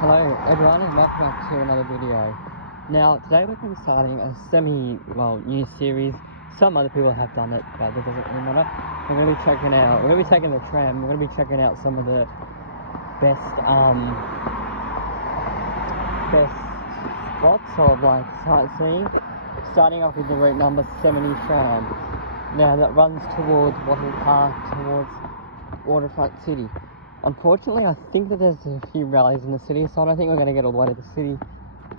Hello everyone and welcome back to another video. Now today we're going to be starting a new series. Some other people have done it, but that doesn't really matter. We're going to be taking the tram. We're going to be checking out some of the best spots of like sightseeing. Starting off with the route number 70 tram. Now that runs towards Wattle Park, towards Waterfront City. Unfortunately, I think that there's a few rallies in the city, so I don't think we're going to get all the way to the city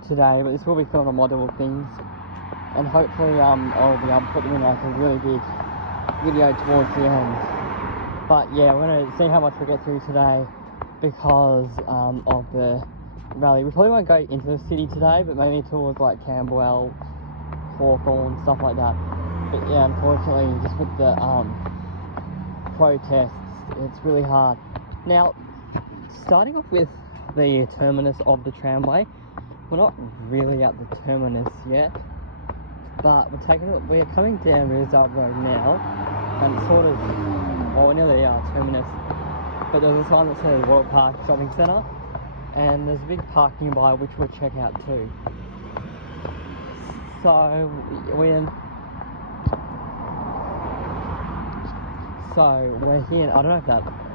today, but this will be filmed on multiple things, and hopefully I'll be able to put them in like a really big video towards the end. But yeah, we're going to see how much we get through today because of the rally. We probably won't go into the city today, but maybe towards like Camberwell, Hawthorne, stuff like that. But yeah, unfortunately, just with the protests, it's really hard. Now, starting off with the terminus of the tramway, we're not really at the terminus yet, but we're coming down Reserve Road now, and it's sort of, we're near the terminus, but there's a sign that says Royal Park Shopping Centre, and there's a big parking by which we'll check out too. So we're here. I don't know if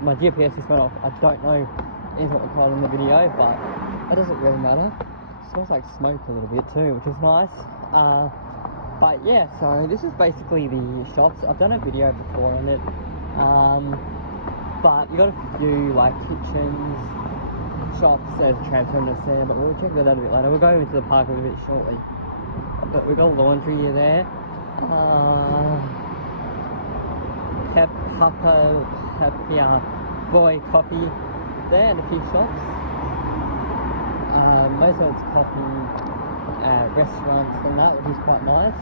my GPS just went off. I don't know is what we're called in the video, but it doesn't really matter. It smells like smoke a little bit too, which is nice. But yeah, so this is basically the shops. I've done a video before on it, but you got a few like kitchens, shops. There's a tram terminus there, but we'll check that out a bit later. We'll go into the park a little bit shortly. But we've got laundry there. Happy Boy coffee there, and a few shops. Most of it's coffee, restaurants and that, which is quite nice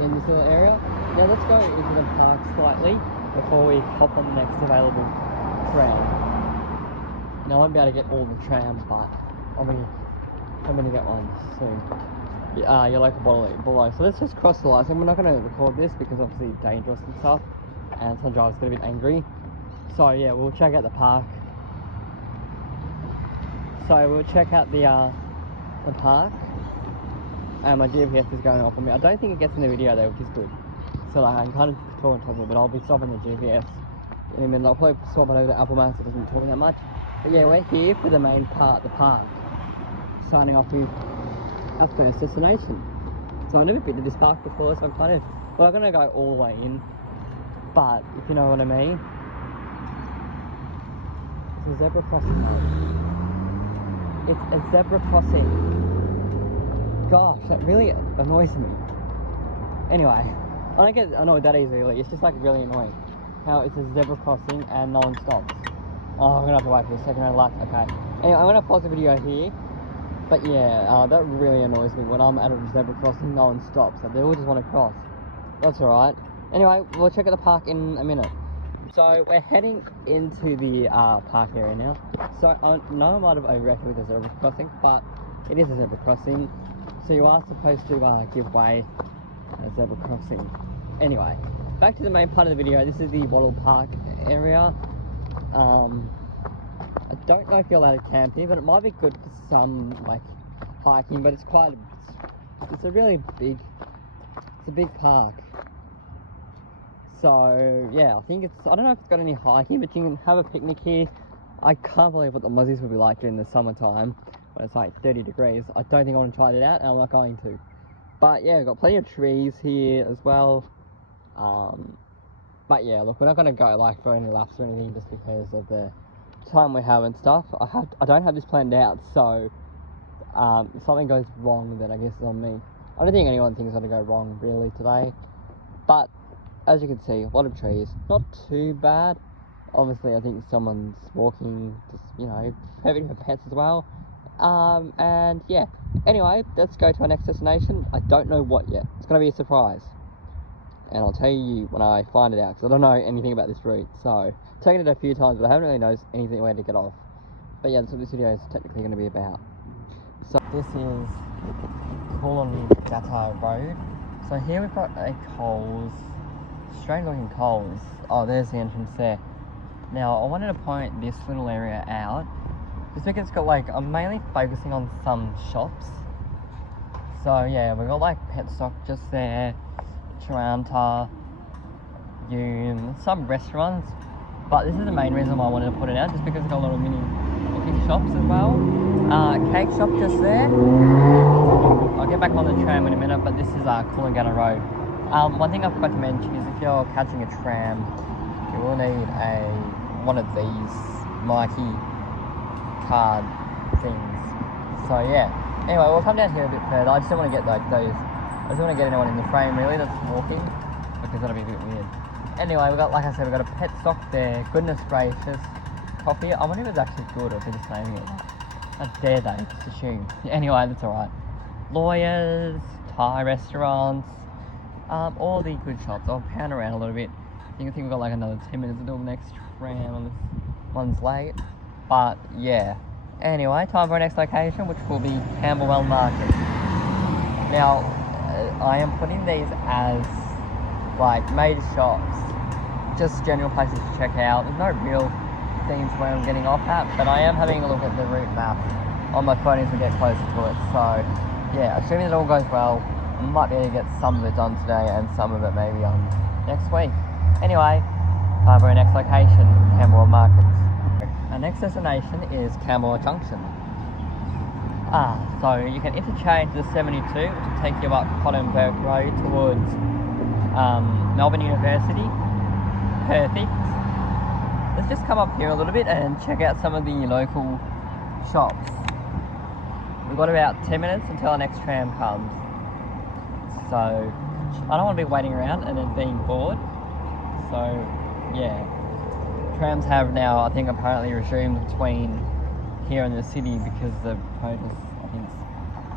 in this little area. Now let's go into the park slightly before we hop on the next available tram. Now I won't be able to get all the tram, but I'm gonna get one soon. Your local below. So let's just cross the lights, and we're not going to record this because obviously it's dangerous and stuff, and some drivers get a bit angry. So yeah, we'll check out the park. So we'll check out the park, and my GPS is going off on me. I don't think it gets in the video though, which is good. So like, I can kind of talk on top of it, but I'll be stopping the GPS in a minute. I'll probably swap it over to Apple Maps. It doesn't talk that much. But yeah, we're here for the main part, the park. Signing off with our first destination. So I've never been to this park before, so I'm not going to go all the way in, but if you know what I mean. It's a zebra crossing. It's a zebra crossing. Gosh, that really annoys me. Anyway, I don't get annoyed that easily. It's just like really annoying how it's a zebra crossing and no one stops. Oh, I'm going to have to wait for a second round lap. Okay. Anyway, I'm going to pause the video here. But yeah, that really annoys me when I'm at a zebra crossing, no one stops. Like, they all just want to cross. That's alright. Anyway, we'll check out the park in a minute. So we're heading into the park area now. So I know I might have overreacted with the zebra crossing, but it is a zebra crossing. So you are supposed to give way at a zebra crossing. Anyway, back to the main part of the video. This is the Wattle Park area. I don't know if you're allowed to camp here, but it might be good for some like hiking, but it's a big park. So yeah, I don't know if it's got any hiking, but you can have a picnic here. I can't believe what the muzzies will be like during the summertime when it's like 30 degrees. I don't think I want to try it out, and I'm not going to. But yeah, we've got plenty of trees here as well. But yeah, look, we're not going to go like for any laps or anything just because of the time we have and stuff. I don't have this planned out, so if something goes wrong, then I guess it's on me. I don't think anyone thinks it's going to go wrong really today, but as you can see, a lot of trees, not too bad. Obviously I think someone's walking, just, you know, having her pets as well. And yeah, anyway, let's go to our next destination. I don't know what yet. It's going to be a surprise, and I'll tell you when I find it out, because I don't know anything about this route. So I've taken it a few times, but I haven't really noticed anything where to get off. But yeah, that's what this video is technically going to be about. So this is Coolangatta Road. So here we've got a Coles, strange looking Coles. Oh, there's the entrance there. Now I wanted to point this little area out Just because it's got like, I'm mainly focusing on some shops. So yeah, we've got like pet stock just there, Taranta, some restaurants. But this is the main reason why I wanted to put it out, just because it's got a lot of mini looking shops as well. Cake shop just there. I'll get back on the tram in a minute, but this is Coolangatta Road. One thing I forgot to mention is if you're catching a tram, you will need one of these Mikey card things. So yeah. Anyway, we'll come down here a bit further. I just don't want to get like those. I just want to get anyone in the frame really that's walking, because that'll be a bit weird. Anyway, like I said, we've got a pet stock there. Goodness gracious, coffee. I wonder if it's actually good or if they're just naming it. I dare they just assume. Anyway, that's alright. Lawyers, Thai restaurants, all the good shops. I'll pan around a little bit. I think we've got like another 10 minutes until the next tram on this one's late. But yeah. Anyway, time for our next location, which will be Camberwell Market. Now, I am putting these as like major shops, just general places to check out. There's no real themes where I'm getting off at, but I am having a look at the route map on my phone as we get closer to it. So yeah, assuming it all goes well, I might be able to get some of it done today and some of it maybe on next week. Anyway, time for our next location, Camberwell Market. Our next destination is Camberwell Junction. So you can interchange the 72, which will take you up Cottonburg Road towards Melbourne University. Perfect. Let's just come up here a little bit and check out some of the local shops. We've got about 10 minutes until our next tram comes. So I don't want to be waiting around and then being bored. So yeah. Trams have now, I think, apparently resumed between here and the city because the protest, I think, is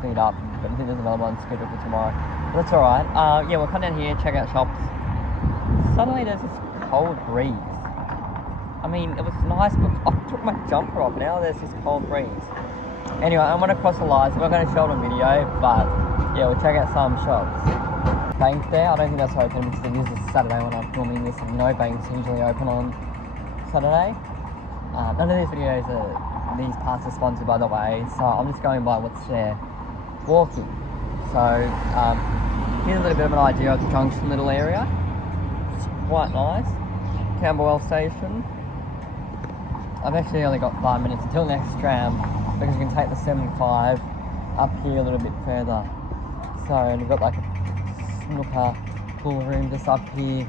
cleared up. But I think there's another one scheduled for tomorrow. But that's alright. Yeah, we'll come down here, check out shops. Suddenly there's this cold breeze. I mean, it was nice, but I took my jumper off. Now there's this cold breeze. Anyway, I'm going to cross the lines. I'm not going to show it on video, but yeah, we'll check out some shops. Bank there, I don't think that's open because it is a Saturday when I'm filming this, and you know banks are usually open on Saturday. None of these videos these parts are sponsored, by the way, so I'm just going by what's there. Walking. So here's a little bit of an idea of the junction little area. It's quite nice. Camberwell Station. I've actually only got 5 minutes until next tram because you can take the 75 up here a little bit further. So and we've got like a snooker pool room just up here,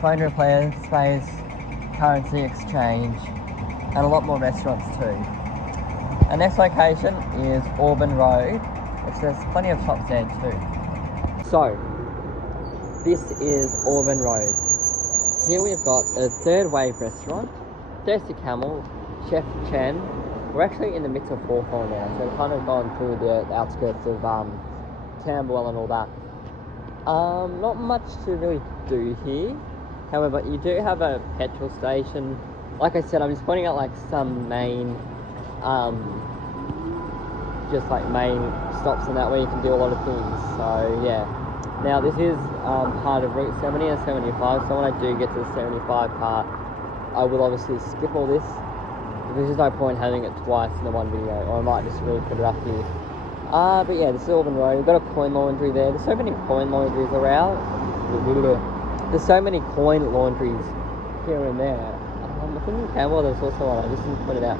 phone repair space, currency exchange, and a lot more restaurants too. Our next location is Auburn Road, which there's plenty of shops there too. So, this is Auburn Road. Here we've got a Third Wave restaurant, Thirsty Camel, Chef Chen. We're actually in the midst of Hawthorne now, so we've kind of gone through the outskirts of Camberwell and all that. Not much to really do here. However, you do have a petrol station. Like I said, I'm just pointing out like some main, just like main stops and that where you can do a lot of things. So yeah. Now this is part of Route 70 and 75. So when I do get to the 75 part, I will obviously skip all this. Because there's no point having it twice in the one video, or I might just really put it up here. But yeah, this is Auburn Road. We've got a coin laundry there. There's so many coin laundries around. There's so many coin laundries here and there. I think in Camberwell there's also one, I just didn't put it out.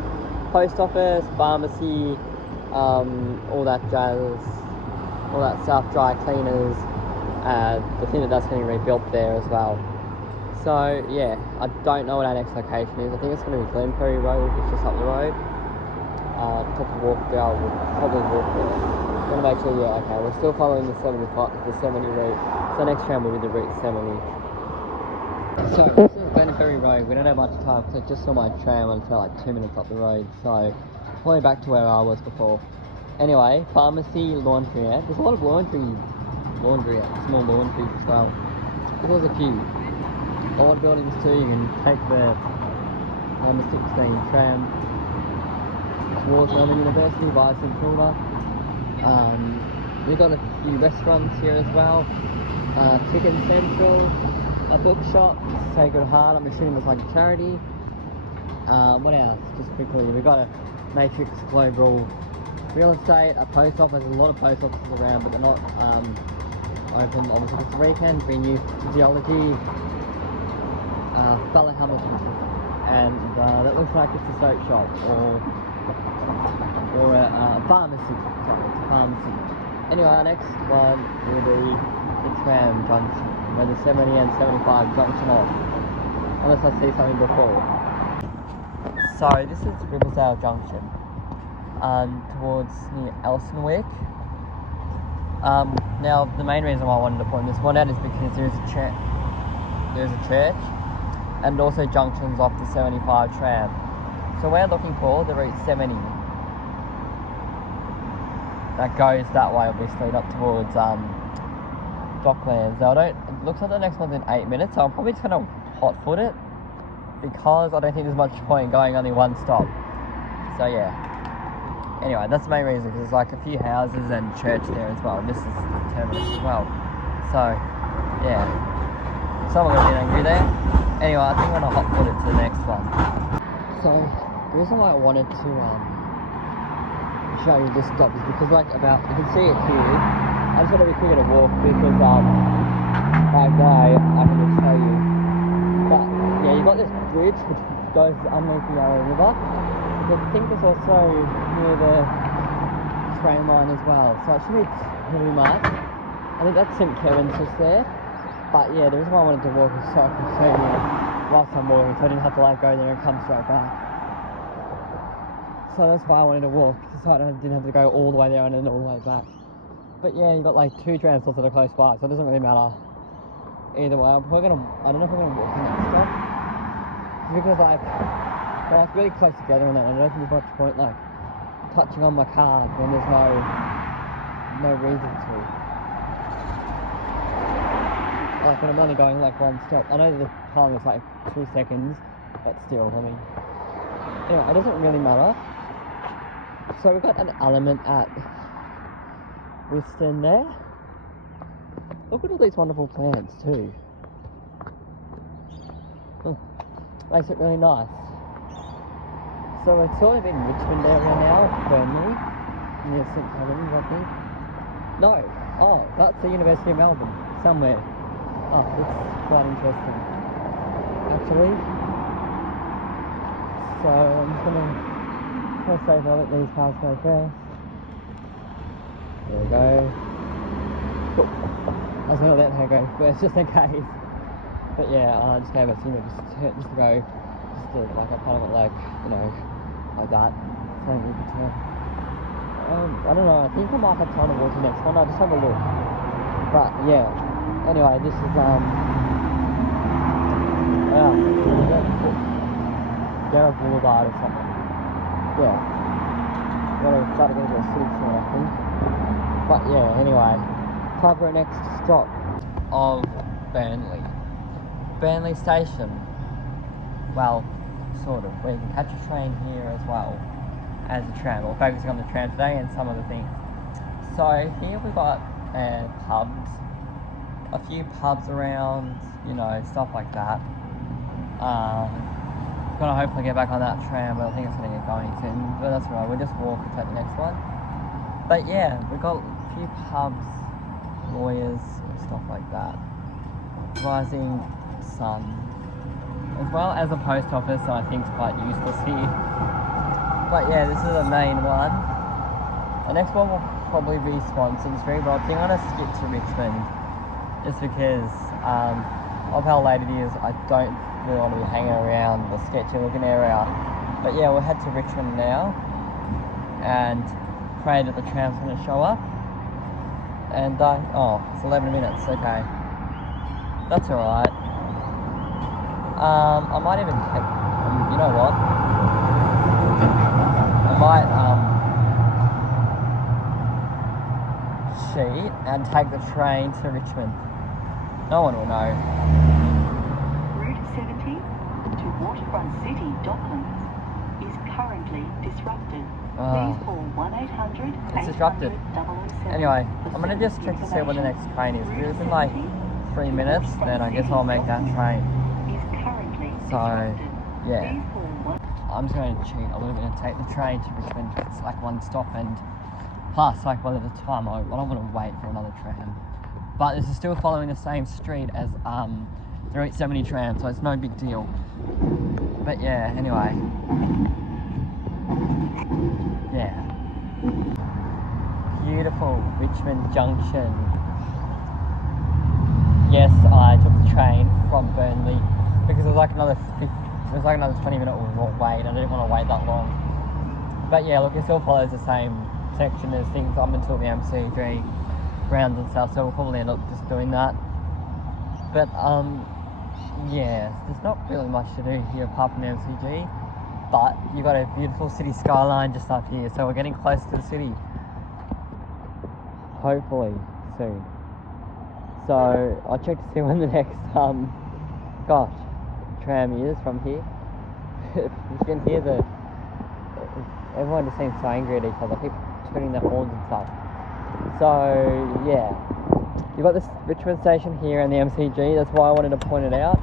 Post office, pharmacy, all that jazz, all that stuff, dry cleaners. I think that's getting rebuilt there as well. So yeah, I don't know what our next location is. I think it's going to be Glenferrie Road, which is just up the road. To walk down, we'll probably walk there. Want to make sure, yeah, okay, we're still following the 70 route. So next tram will be the Route 70. So this is Glenferrie Road. We don't have much time because I just saw my tram and it's like 2 minutes up the road. So probably back to where I was before. Anyway, pharmacy, laundry. There's a lot of laundry, small laundries as well. There's a few. A lot of buildings too. You can take the number 16 tram towards Melbourne University via St Kilda. We've got a few restaurants here as well. Chicken Central, a bookshop, Say Good Heart, I'm assuming it's like a charity. What else? Just quickly, we've got a Matrix Global Real Estate, a post office. There's a lot of post offices around, but they're not open. Obviously, it's the weekend. Being used physiology, Bella Hamilton, and that looks like it's a soap shop or a pharmacy. Sorry, it's a pharmacy. Anyway, our next one will be the tram junction, where the 70 and 75 junction off, unless I see something before. So this is Riversdale Junction, towards near Elsonwick. Now the main reason why I wanted to point this one out is because there's a church, and also junctions off the 75 tram. So we're looking for the route 70. That goes that way, obviously, up towards Docklands. Now it looks like the next one's in 8 minutes, so I'm probably just gonna hot foot it, because I don't think there's much point going only one stop. So yeah. Anyway, that's the main reason, because there's like a few houses and church there as well. This is the terminus as well. So yeah. Someone gonna get angry there. Anyway, I think I'm gonna hot foot it to the next one. So the reason why I wanted to show you this stop is because you can see it here. I just want to be quicker to walk because like I can just show you. But yeah, you've got this bridge which goes underneath the Yarra River. I think there's also near the train line as well. So it shouldn't be too much. I think that's St Kevin's just there. But yeah, the reason why I wanted to walk is so I can show you whilst I'm walking, so I didn't have to like go there and come straight back. So that's why I wanted to walk, so I didn't have to go all the way there and then all the way back. But yeah, you've got like 2 tram stops that are close by, so it doesn't really matter either way. I don't know if I'm gonna walk in that stop, because they're like really close together, and I don't think there's much point like touching on my card when there's no reason to. Like when I'm only going like one stop. I know the time is like 2 seconds, but still, I mean, anyway, it doesn't really matter. So we've got an element at Whiston there. Look at all these wonderful plants too. Makes it really nice. So we're sort of in Richmond area now, Burnley, near St Helens, I think. No, oh, that's the University of Melbourne, somewhere. Oh, that's quite interesting, actually. So I'm just gonna press safe, I'll let these cars go first. There we go. Cool. I was gonna let her go first, just in case. But yeah, I just gave her a signal just to go, like I kind of got like, like that, so we could turn. I don't know, I think I might have time to walk to the next one, I'll just have a look. But yeah, anyway, this is, Garrett Boulevard or something. Yeah. Well, started going to a city soon, I think. But yeah, anyway, time for our next stop of Burnley. Burnley Station. Well, sort of. We can catch a train here as well as a tram. We're focusing on the tram today and some other things. So here we've got pubs. A few pubs around, stuff like that. Gonna hopefully get back on that tram, but I think it's gonna get going soon. But that's right, we'll just walk and take the next one. But yeah, we've got a few pubs, lawyers, stuff like that. Rising Sun, as well as a post office, so I think it's quite useless here. But yeah, this is the main one. The next one will probably be Swanston Street, but I think I'm gonna skip to Richmond, just because of how late it is. I don't really want to be hanging around the sketchy looking area. But yeah, we'll head to Richmond now and pray that the tram's going to show up. And oh, it's 11 minutes, okay, that's alright. I might even take, you know what, I might cheat and take the train to Richmond. No one will know. Route 70 to Waterfront City, Docklands is currently disrupted. Please call 1-800 It's disrupted. Anyway, I'm gonna just check to see when the next train is. If it's in like 3 minutes, then I guess I'll make that train. So, yeah. I'm just going to cheat a little bit and take the train to Richmond. It's like one stop, and plus, like, by the time I don't want to wait for another tram. But this is still following the same street as the Route 70 tram, so it's no big deal. But yeah, anyway. Yeah. Beautiful Richmond Junction. Yes, I took the train from Burnley because it was like another 20-minute wait. I didn't want to wait that long. But yeah, look, it still follows the same section as things up until the MCG grounds and stuff, so we'll probably end up just doing that. But yeah, there's not really much to do here apart from the MCG, but you've got a beautiful city skyline just up here, so we're getting close to the city. Hopefully soon. So I'll check to see when the next tram is from here. You can hear everyone just seems so angry at each other. People turning their horns and stuff. So yeah, you've got this Richmond station here and the MCG. That's why I wanted to point it out.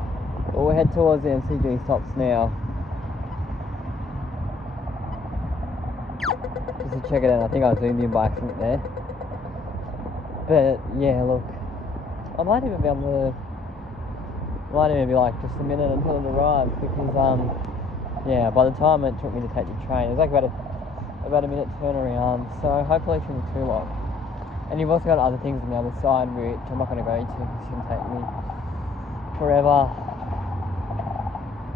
But we'll head towards the MCG stops now. Just to check it out. I think I zoomed in by accident there. But yeah, look, I might even be like just a minute until it arrives, because yeah, by the time it took me to take the train, it was like about a minute turnaround, so hopefully it shouldn't be too long. And you've also got other things on the other side, which I'm not going to go into because it's going to take me forever.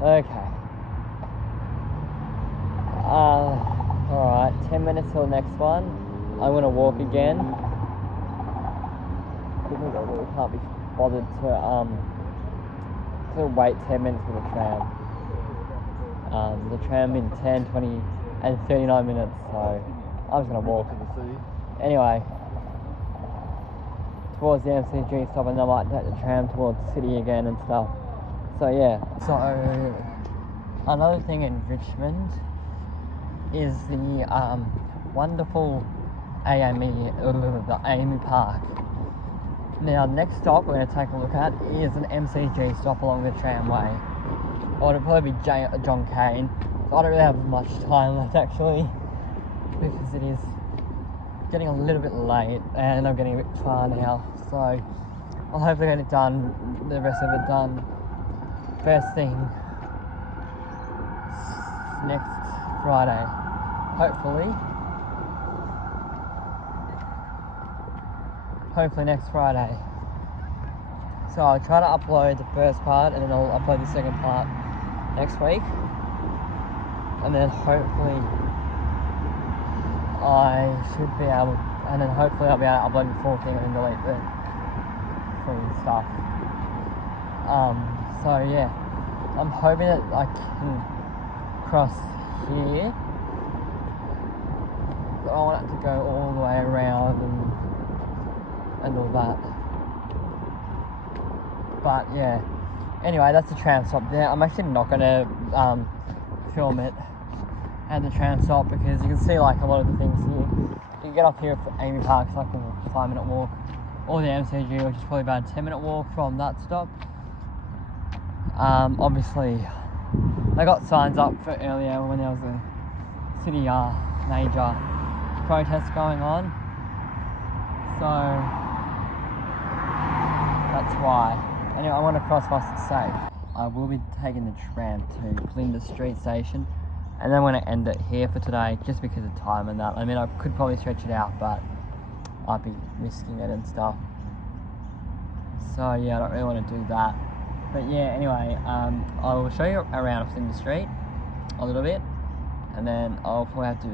Okay. Alright, 10 minutes till the next one. I'm going to walk again, because I really can't be bothered to wait 10 minutes for the tram. The tram in 10, 20 and 39 minutes, so I'm just going to walk. Anyway, towards the MCG stop, and then I might take the tram towards the city again and stuff. So yeah. So another thing in Richmond is the wonderful the Amy Park. Now, the next stop we're going to take a look at is an MCG stop along the tramway. Or it'll probably be John Cain. So I don't really have much time left actually, because it is getting a little bit late and I'm getting a bit far now. So I'll hopefully get it done, the rest of it done, first thing next Friday. Hopefully next Friday. So I'll try to upload the first part and then I'll upload the second part next week. And then hopefully I'll be able to upload the full thing and then delete the free stuff. So yeah, I'm hoping that I can cross here. I don't want it to go all the way around and all that. But yeah, anyway, that's the tram stop there. I'm actually not going to film it at the tram stop, because you can see like a lot of the things here. You can get up here at Amy Park, it's like a 5-minute walk, or the MCG, which is probably about a 10-minute walk from that stop. Obviously they got signs up for earlier when there was a city major protest going on, so that's why. Anyway, I want to cross whilst it's safe. I will be taking the tram to Flinders Street Station, and then I'm going to end it here for today, just because of time and that. I mean, I could probably stretch it out, but I'd be risking it and stuff. So yeah, I don't really want to do that. But yeah, anyway, I will show you around Flinders Street a little bit, and then I'll probably have to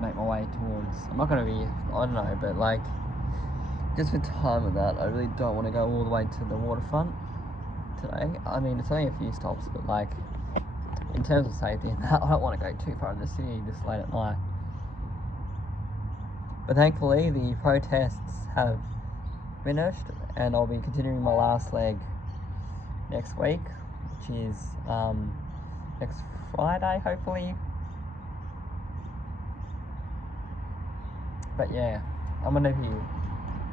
make my way towards, I'm not going to be, I don't know, but like, just for time and that, I really don't want to go all the way to the waterfront today. I mean, it's only a few stops, but like, in terms of safety and that, I don't want to go too far in the city this late at night. But thankfully, the protests have finished, and I'll be continuing my last leg next week, which is next Friday, hopefully. But yeah, I'm gonna be,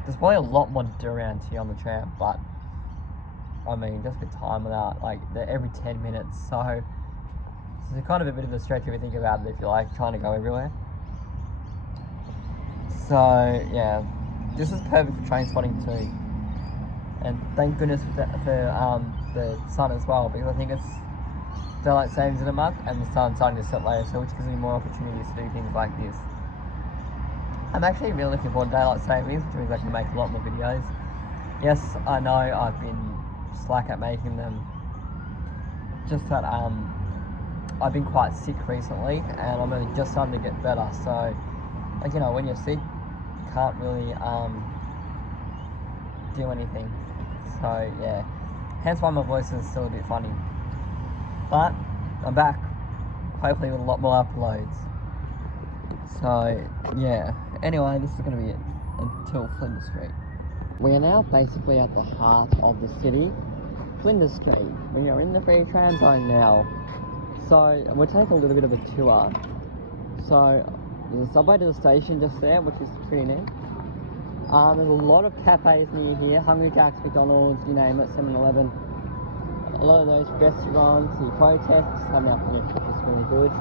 there's probably a lot more to do around here on the tram, but I mean, just for time without, like, they're every 10 minutes, so So it's kind of a bit of a stretch if you think about it, if you're like trying to go everywhere. So yeah, this is perfect for train spotting too. And thank goodness for the sun as well, because I think it's daylight savings in a month and the sun's starting to set later, so which gives me more opportunities to do things like this. I'm actually really looking forward to daylight savings, which means I can make a lot more videos. Yes, I know I've been slack at making them. Just that I've been quite sick recently, and I'm only just starting to get better. So, like, you know, when you're sick, you can't really do anything. So yeah, hence why my voice is still a bit funny. But I'm back, hopefully with a lot more uploads. So yeah, anyway, this is going to be it until Flinders Street. We are now basically at the heart of the city, Flinders Street. We are in the free tram zone now. So we'll take a little bit of a tour. So there's a subway to the station just there, which is pretty neat. There's a lot of cafes near here, Hungry Jack's, McDonald's, you name it, 7-Eleven. A lot of those restaurants, the protests coming up here, which is really good.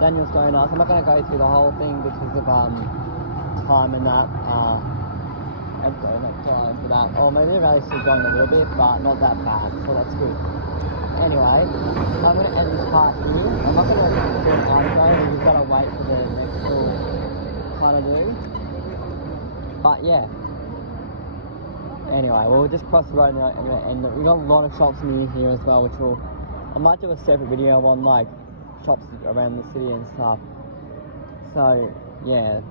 Daniel's Donuts. I'm not going to go through the whole thing because of time and that. I'm sorry, not time for that. Or maybe I've actually gone a little bit, but not that bad, so that's good. Anyway, I'm going to end this part here. I'm not going to let it keep on going, we've got to wait for the next little kind of do. But yeah. Anyway, we'll just cross the road now and we've got a lot of shops near here as well, which I might do a separate video on, like, shops around the city and stuff. So, yeah.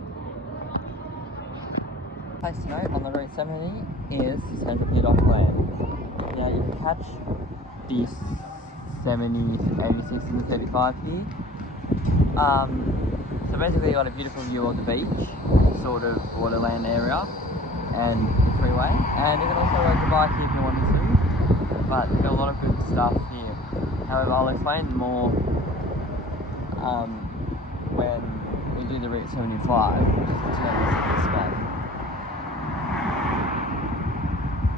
Place to note on the Route 70 is Central Pier Dockland. Now you can catch the 70, 86 and 35 here. So basically you got a beautiful view of the beach, sort of waterland area, and the freeway. And you can also ride your bike if you wanted to, but you've got a lot of good stuff here. However, I'll explain more when we do the Route 75, which is the terminus of this one.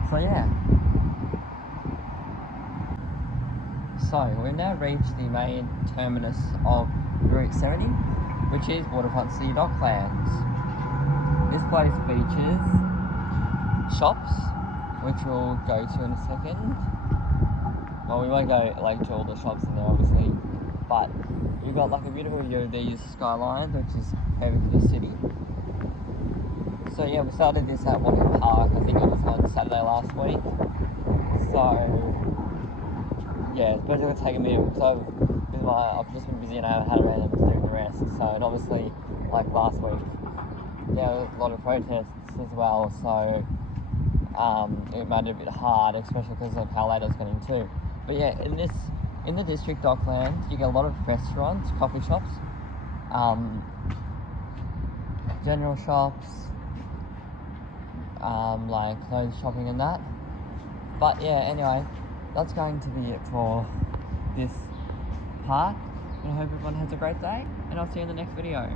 So yeah. So we've now reached the main terminus of Route 70, which is Waterfront City Docklands. This place features shops, which we'll go to in a second. Well, we won't go like to all the shops in there, obviously, but you've got like a beautiful view of these skylines, which is perfect for the city. So yeah, we started this at Waterfront Park. I think it was on Saturday last week. So yeah, it's basically taken me because I've just been busy and I haven't had around to do the rest. So, and obviously, like last week, there was a lot of protests as well. So it made it a bit hard, especially because of how late I was getting too. But yeah, in the district Docklands, you get a lot of restaurants, coffee shops, general shops, like clothes shopping and that. But yeah, anyway, that's going to be it for this part. And I hope everyone has a great day, and I'll see you in the next video.